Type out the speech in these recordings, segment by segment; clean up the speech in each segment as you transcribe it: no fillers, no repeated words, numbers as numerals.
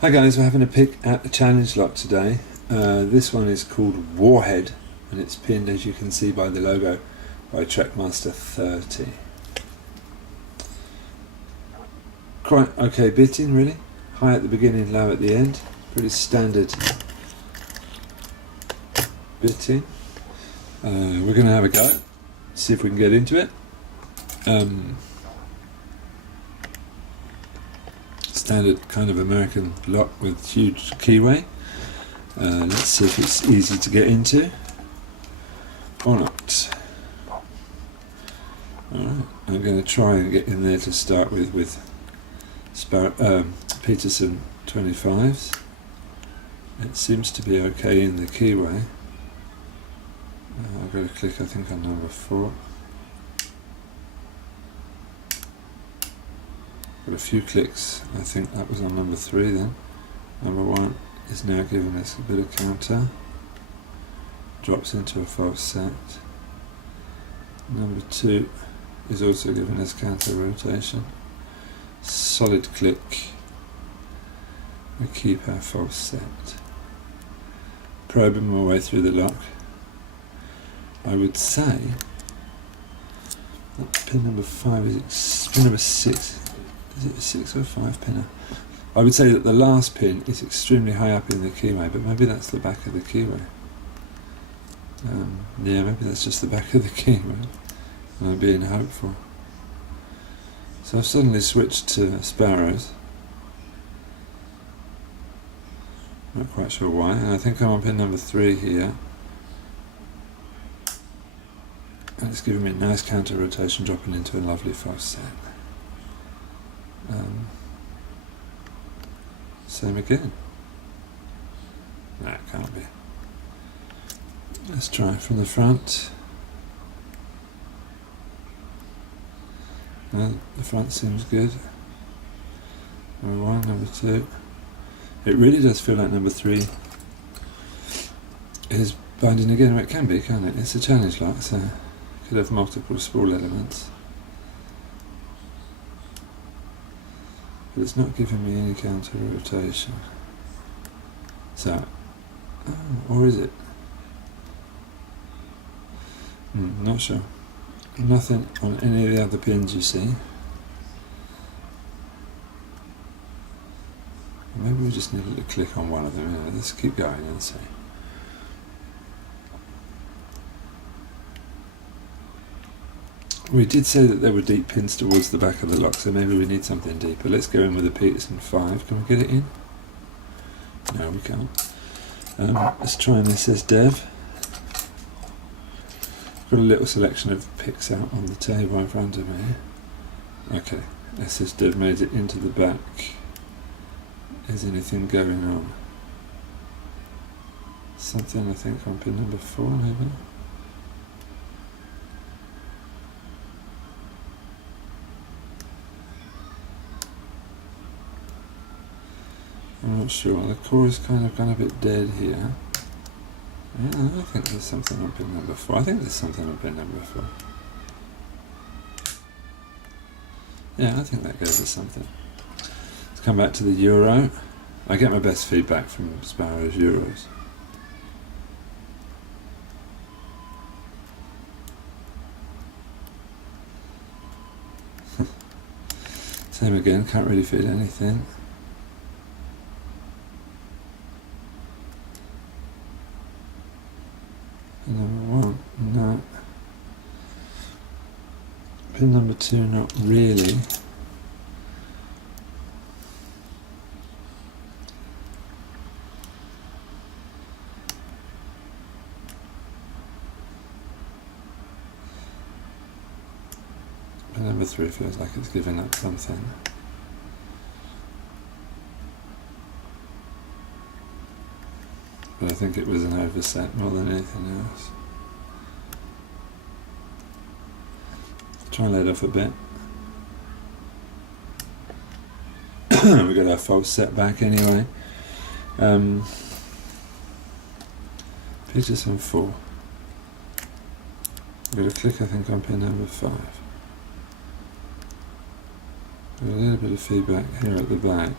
Hi guys, we're having a pick at the challenge lock today. This one is called WARHEAD and it's pinned, as you can see by the logo, by TrekMaster30. Quite okay bitting really, high at the beginning, low at the end, pretty standard bitting. We're going to have a go, see if we can get into it. Standard kind of American lock with huge keyway. Let's see if it's easy to get into or not. Alright, I'm going to try and get in there to start with Peterson 25s. It seems to be okay in the keyway. I've got to click, I think, on number 4. Got a few clicks. I think that was on number 3 then. Number 1 is now giving us a bit of counter. Drops into a false set. Number 2 is also giving us counter rotation. Solid click. We keep our false set. Probing my way through the lock. I would say that pin number 5 is pin number 6. Is it a 6 or 5 pinner? I would say that the last pin is extremely high up in the keyway, but maybe that's the back of the keyway. Yeah, maybe that's just the back of the keyway. I'm being hopeful. So I've suddenly switched to sparrows. Not quite sure why, and I think I'm on pin number 3 here. And it's giving me a nice counter rotation, dropping into a lovely false set. Same again. No, it can't be. Let's try from the front. No, the front seems good. Number 1, number 2. It really does feel like number 3 is binding again. Well, it can be, can't it? It's a challenge lock, so it could have multiple sprawl elements. But it's not giving me any counter rotation. So, or is it? Not sure. Nothing on any of the other pins you see. Maybe we just needed to click on one of them. Yeah, let's keep going and see. We did say that there were deep pins towards the back of the lock, so maybe we need something deeper. Let's go in with a Peterson 5. Can we get it in? No, we can't. Let's try an SS Dev. Got a little selection of picks out on the table in front of me. Okay, SS Dev made it into the back. Is anything going on? Something, I think, on pin number 4 maybe? I'm not sure. The core is kind of gone a bit dead here. Yeah, I think there's something on pin number 4. I think there's something on pin number 4. Yeah, I think that goes with something. Let's come back to the Euro. I get my best feedback from Sparrows Euros. Same again, can't really fit anything. Pin number 1, no. Pin number 2, not really. Pin number 3 feels like it's giving up something. But I think it was an overset more than anything else. Try and let off a bit. We got our false set back anyway. Peterson 4. We're going to click, I think, on pin number 5. A little bit of feedback here at the back.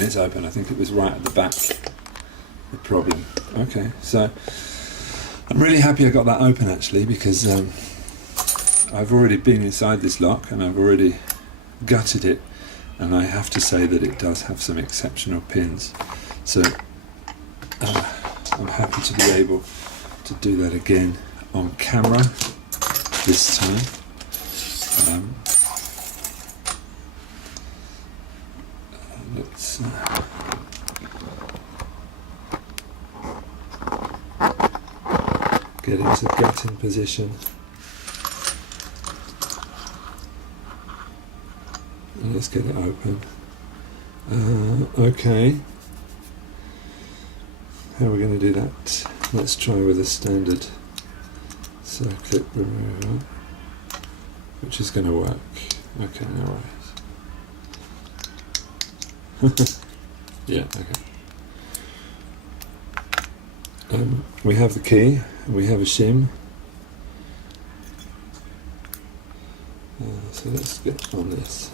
and it's open. I think it was right at the back, the problem. Okay, so I'm really happy I got that open actually, because I've already been inside this lock and I've already gutted it, and I have to say that it does have some exceptional pins. So I'm happy to be able to do that again on camera this time. Let's get into gutting position. And let's get it open. Okay. How are we going to do that? Let's try with a standard circlip remover, which is going to work. Okay, no worries. Yeah, okay. We have the key, we have a shim. So let's get on this.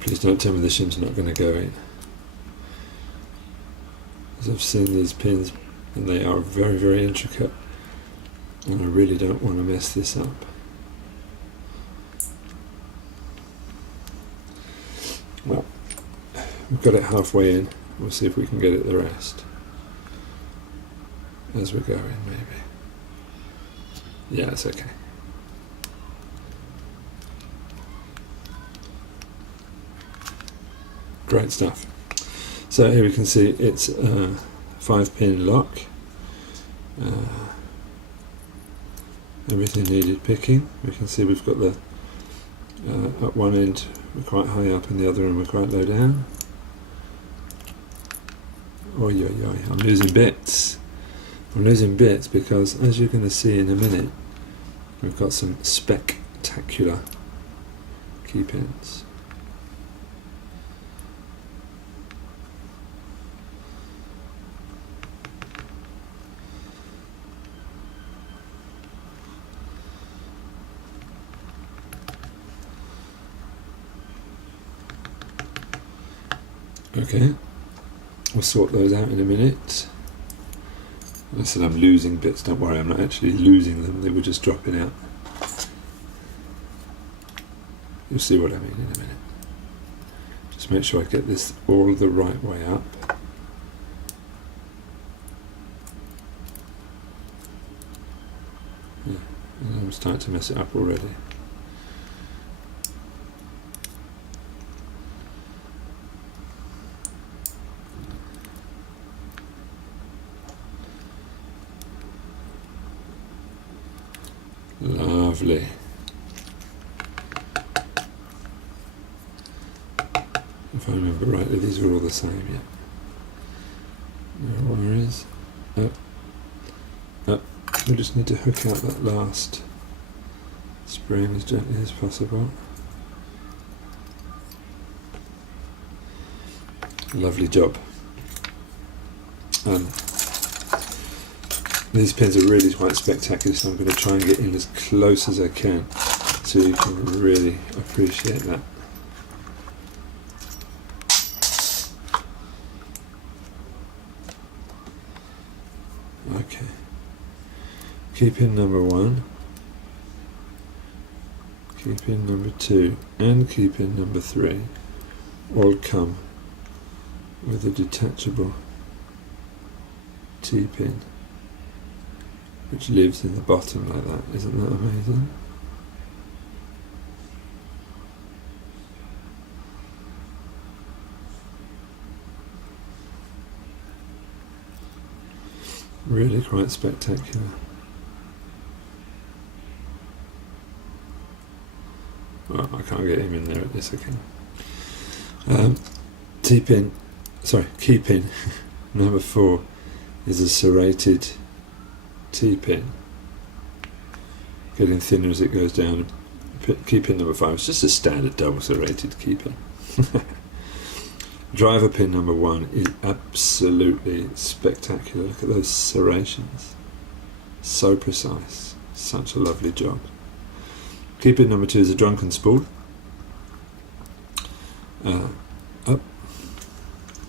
Please don't tell me the shim's not going to go in, because I've seen these pins and they are very, very intricate, and I really don't want to mess this up. Well, we've got it halfway in. We'll see if we can get it the rest as we go in, maybe. Yeah, it's okay. Great stuff. So here we can see it's a 5-pin lock. Everything needed picking. We can see we've got the at one end we're quite high up and the other end we're quite low down. Oi, oi, oi. I'm losing bits. I'm losing bits because, as you're going to see in a minute, we've got some spectacular key pins. Okay, we'll sort those out in a minute. I said I'm losing bits, don't worry, I'm not actually losing them, they were just dropping out. You'll see what I mean in a minute. Just make sure I get this all the right way up. Yeah, I'm starting to mess it up already. Lovely. If I remember rightly, these are all the same, yeah. No worries. We just need to hook out that last spring as gently as possible. Lovely job. These pins are really quite spectacular, so I'm going to try and get in as close as I can so you can really appreciate that. Okay. Key pin number 1, key pin number 2 and key pin number 3 all come with a detachable T-pin which lives in the bottom like that. Isn't that amazing? Really quite spectacular. Well, I can't get him in there at this again. Key pin number 4 is a serrated T-pin, getting thinner as it goes down. Key pin number 5 is just a standard double serrated key pin. Driver pin number 1 is absolutely spectacular. Look at those serrations. So precise. Such a lovely job. Key pin number 2 is a drunken spool. Up.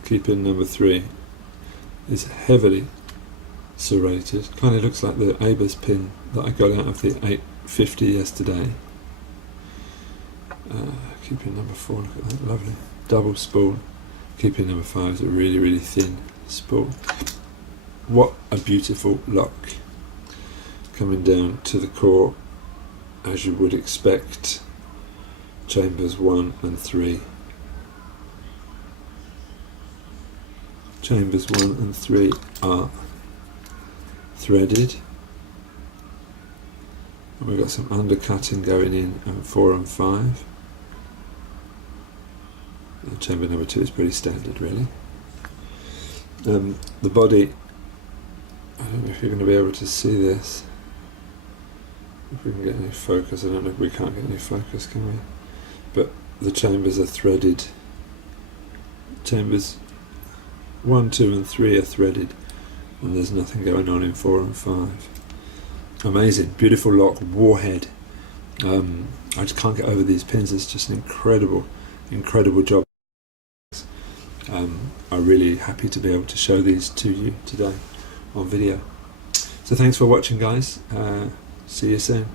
Key pin number 3 is heavily serrated. Kind of looks like the ABUS pin that I got out of the 850 yesterday. Key pin number 4, look at that, lovely. Double spool. Key pin number 5 is a really, really thin spool. What a beautiful lock. Coming down to the core, as you would expect, chambers 1 and 3. Chambers 1 and 3 are threaded. And we've got some undercutting going in at 4 and 5. And chamber number 2 is pretty standard, really. The body, I don't know if you're going to be able to see this. If we can get any focus, I don't know if we can't get any focus, can we? But the chambers are threaded. Chambers 1, 2 and 3 are threaded, and there's nothing going on in 4 and 5. Amazing, beautiful lock, Warhead. I just can't get over these pins. It's just an incredible job. I'm really happy to be able to show these to you today on video. So thanks for watching, guys. See you soon.